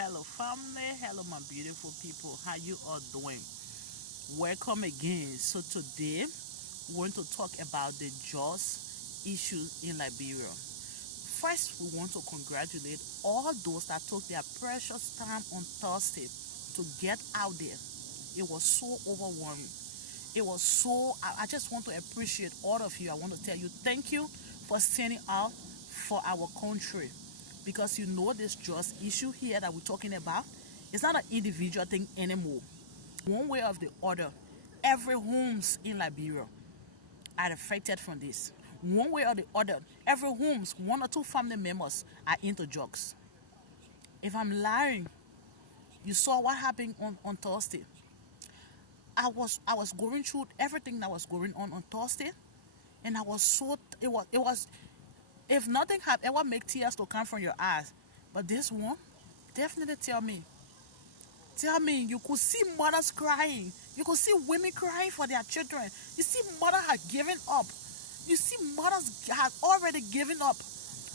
Hello family, hello my beautiful people. How you all doing? Welcome again. So today we want to talk about the just issues in Liberia. First, we want to congratulate all those that took their precious time on Thursday to get out there. It was so overwhelming. It was so I just want to appreciate all of you. I want to tell you thank you for standing out for our country, because you know this just issue here that we're talking about, it's not an individual thing anymore. One way or the other, every homes in Liberia are affected from this. One way or the other, every homes, one or two family members are into drugs. If I'm lying, you saw what happened on Thursday. I was going through everything that was going on Thursday, and I was so it was if nothing had ever make tears to come from your eyes, but this one definitely tell me you could see mothers crying, you could see women crying for their children, you see mother had given up, you see mothers had already given up,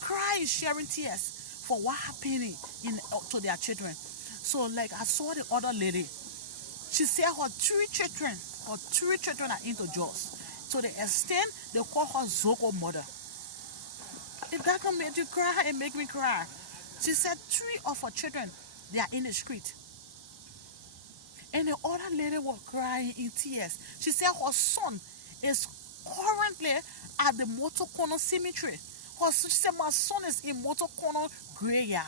crying, sharing tears for what happening to their children. So like I saw the other lady, she said her three children are into drugs, to the extent they call her Zoko mother. If that can make you cry, it make me cry. She said three of her children, they are in the street. And the other lady was crying in tears. She said her son is currently at the Motor Corner Cemetery. She said my son is in Motor Corner graveyard.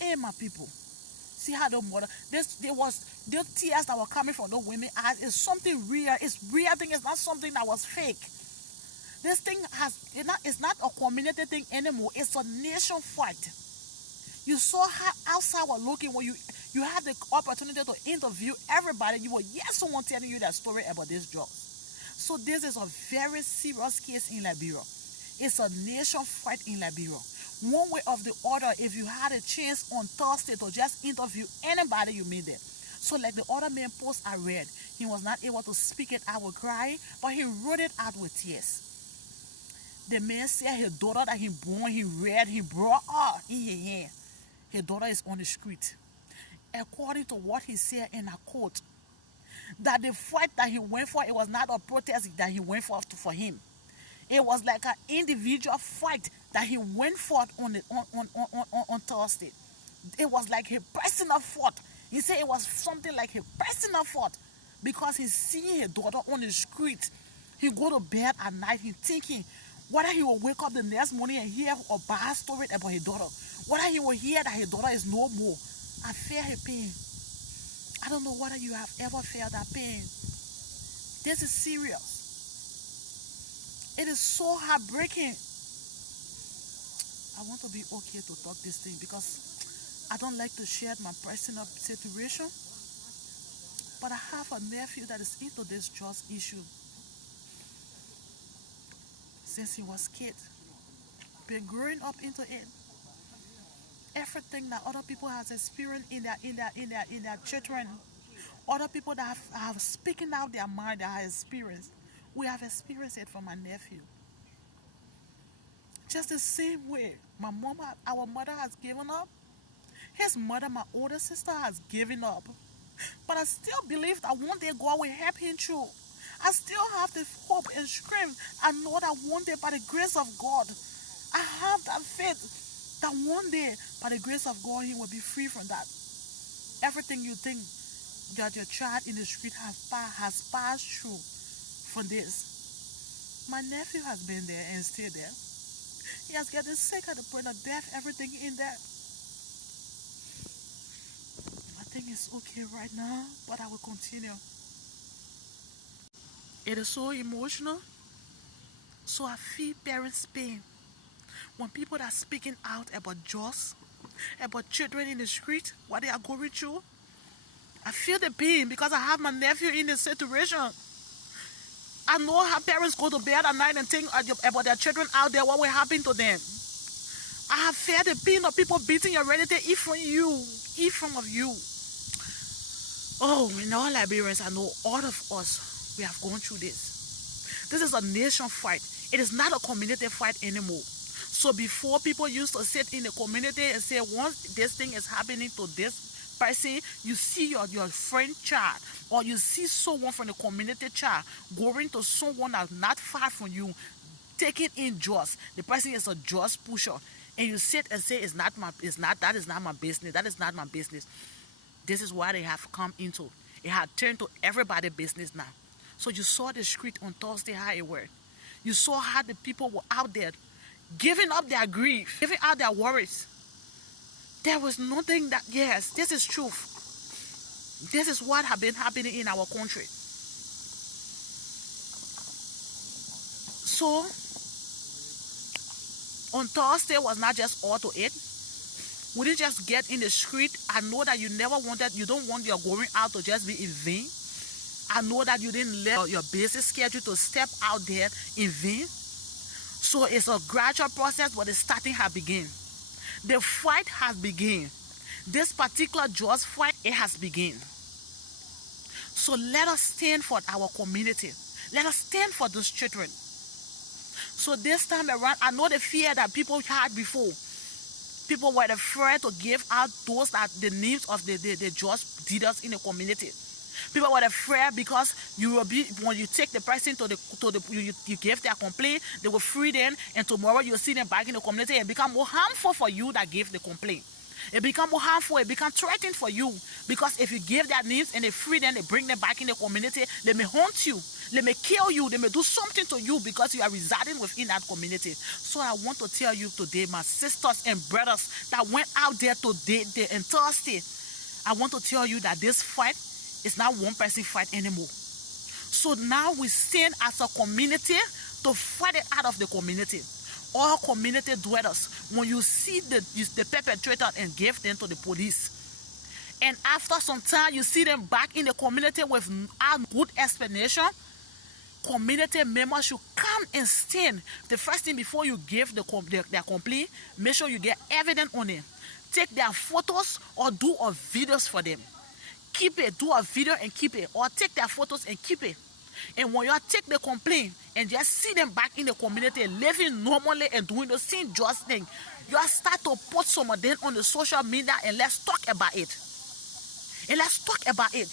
Hey my people. See how the mother, there was the tears that were coming from the women eyes is something real. It's real thing. It's not something that was fake. This thing it's not a community thing anymore. It's a nation fight. You saw how outside were looking when you had the opportunity to interview everybody. You will hear someone telling you that story about this drug. So this is a very serious case in Liberia. It's a nation fight in Liberia. One way or the other, if you had a chance on Thursday to just interview anybody, you made it. So like the other man post I read, he was not able to speak it out with crying, but he wrote it out with tears. The man said his daughter that he born, he brought her in his hand. His daughter is on the street. According to what he said in a quote, that the fight that he went for, it was not a protest that he went for him. It was like an individual fight that he went for on Thursday. It was like a personal fight. He said it was something like a personal fight because he's seeing his daughter on the street. He go to bed at night, he thinking whether he will wake up the next morning and hear a bad story about his daughter, whether he will hear that his daughter is no more. I feel her pain. I don't know whether you have ever felt that pain. This is serious. It is so heartbreaking. I want to be okay to talk this thing because I don't like to share my personal situation. But I have a nephew that is into this trust issue since he was a kid. Been growing up into it. Everything that other people has experienced in their children, other people that have speaking out their mind that have experienced, we have experienced it from my nephew. Just the same way our mother has given up, his mother, my older sister, has given up. But I still believe that one day God will help him through. I still have the hope and strength. I know that one day by the grace of God, I have that faith that one day by the grace of God he will be free from that. Everything you think that your child in the street has passed through from this. My nephew has been there and still there. He has gotten sick at the point of death, everything in there. I think it's okay right now, but I will continue. It is so emotional. So I feel parents' pain. When people are speaking out about drugs, about children in the street, what they are going through, I feel the pain because I have my nephew in this situation. I know how parents go to bed at night and think about their children out there, what will happen to them. I have felt the pain of people beating your relative, eat from you. Oh, in all Liberians, I know all of us, we have gone through this. This is a nation fight. It is not a community fight anymore. So before, people used to sit in the community and say, once this thing is happening to this person, you see your friend child, or you see someone from the community child going to someone that's not far from you, taking in drugs. The person is a drugs pusher, and you sit and say, that is not my business. That is not my business. This is why they have come into. It had turned to everybody's business now. So you saw the street on Thursday how it worked. You saw how the people were out there giving up their grief, giving out their worries. There was nothing that, yes, this is truth. This is what has been happening in our country. So, on Thursday was not just all to it. We didn't just get in the street. I know that you don't want your going out to just be in vain. I know that you didn't let your busy schedule to step out there in vain. So it's a gradual process, but the starting has begun. The fight has begun. This particular just fight, it has begun. So let us stand for our community. Let us stand for those children. So this time around, I know the fear that people had before. People were afraid to give out those that the names of the just leaders in the community. People were afraid because you will be, when you take the person you give their complaint, they will free them, and tomorrow you'll see them back in the community. It become more harmful for you that gave the complaint. It become more harmful. It become threatening for you, because if you give their names and they free them, they bring them back in the community, they may haunt you, they may kill you, they may do something to you because you are residing within that community. So I want to tell you today, my sisters and brothers that went out there today and Thursday, I want to tell you that this fight is not one person fight anymore. So now we stand as a community to fight it out of the community. All community dwellers, when you see the perpetrator, and give them to the police, and after some time you see them back in the community without good explanation, community members should come and stand. The first thing, before you give their complaint, make sure you get evidence on it. Take their photos or do a videos for them. Keep it, do a video and keep it, or take their photos and keep it. And when you take the complaint and just see them back in the community living normally and doing the same just thing, you start to put some of them on the social media, and let's talk about it. And let's talk about it.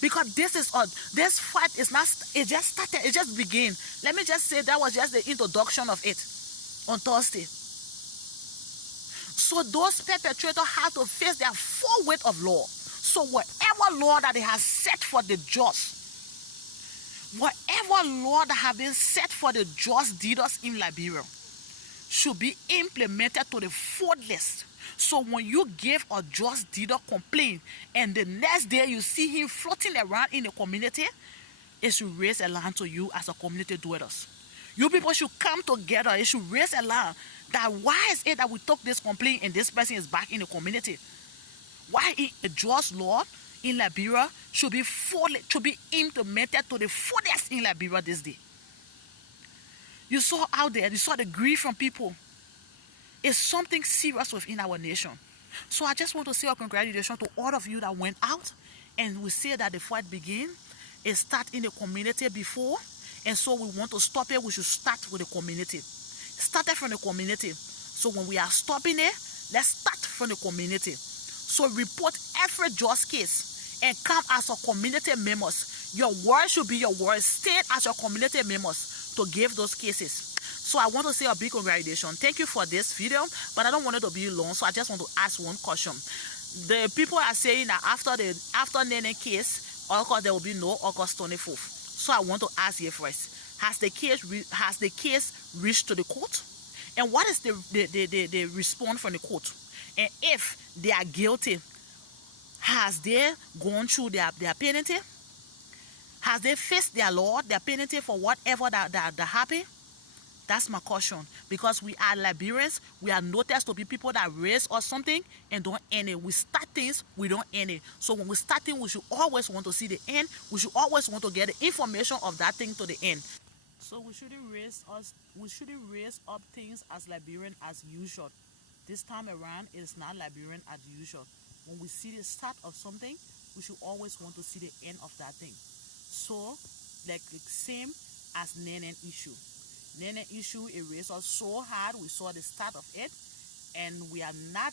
Because this fight is not, it just started, it just began. Let me just say that was just the introduction of it on Thursday. So those perpetrators have to face their full weight of law. So whatever law that they have set for the just, whatever law that have been set for the just leaders in Liberia, should be implemented to the fullest. So when you give a just leader complaint, and the next day you see him floating around in the community, it should raise alarm to you as a community dwellers. You people should come together. It should raise alarm that why is it that we took this complaint and this person is back in the community? Why the just law in Liberia should be implemented to the fullest in Liberia this day. You saw out there, you saw the grief from people. It's something serious within our nation. So I just want to say a congratulations to all of you that went out, and we say that the fight begin. It start in the community before, and so we want to stop it. We should start with the community. Started from the community. So when we are stopping it, let's start from the community. So report every just case and come as a community members. Your word should be your word. Stay as your community members to give those cases. So I want to say a big congratulations. Thank you for this video, but I don't want it to be long, so I just want to ask one question. The people are saying that after Nene case, August, there will be no August 24th. So I want to ask you first: has the case reached to the court? And what is the response from the court? And if they are guilty, has they gone through their penalty? Has they faced their law, their penalty for whatever that happened? That's my question. Because we are Liberians, we are noticed to be people that raise or something and don't end it. We start things, we don't end it. So when we start things, we should always want to see the end. We should always want to get the information of that thing to the end. So we shouldn't raise up things as Liberian as usual. This time around, it is not Liberian as usual. When we see the start of something, we should always want to see the end of that thing. So, like same as Nenen issue. Nene issue, it raised us so hard. We saw the start of it, and we are not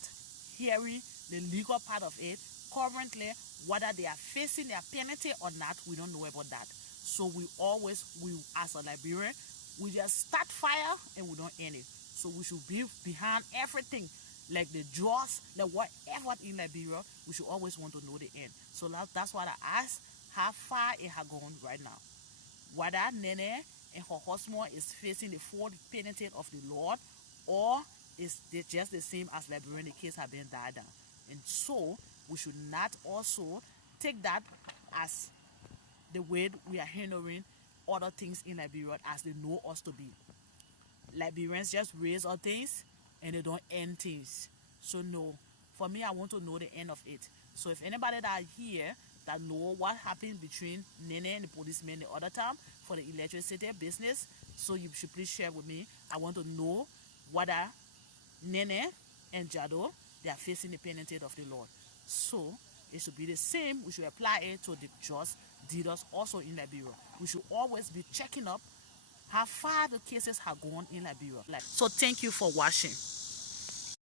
hearing the legal part of it currently. Whether they are facing their penalty or not, we don't know about that. So we as a Liberian, we just start fire and we don't end it. So we should be behind everything, like the drugs, like whatever in Liberia. We should always want to know the end. So that's why I asked how far it has gone right now. Whether Nene and her husband is facing the full penalty of the Lord, or is they just the same as Liberian, the case have been died down. And so we should not also take that as the way we are handling other things in Liberia as they know us to be. Liberians just raise our things and they don't end things. So no, for me, I want to know the end of it. So if anybody that here that know what happened between Nene and the policeman the other time for the electricity business, so you should please share with me. I want to know whether Nene and Jado, they are facing the penalty of the Lord. So it should be the same. We should apply it to the just dealers also in Liberia. We should always be checking up how far the cases have gone in Liberia. So thank you for watching.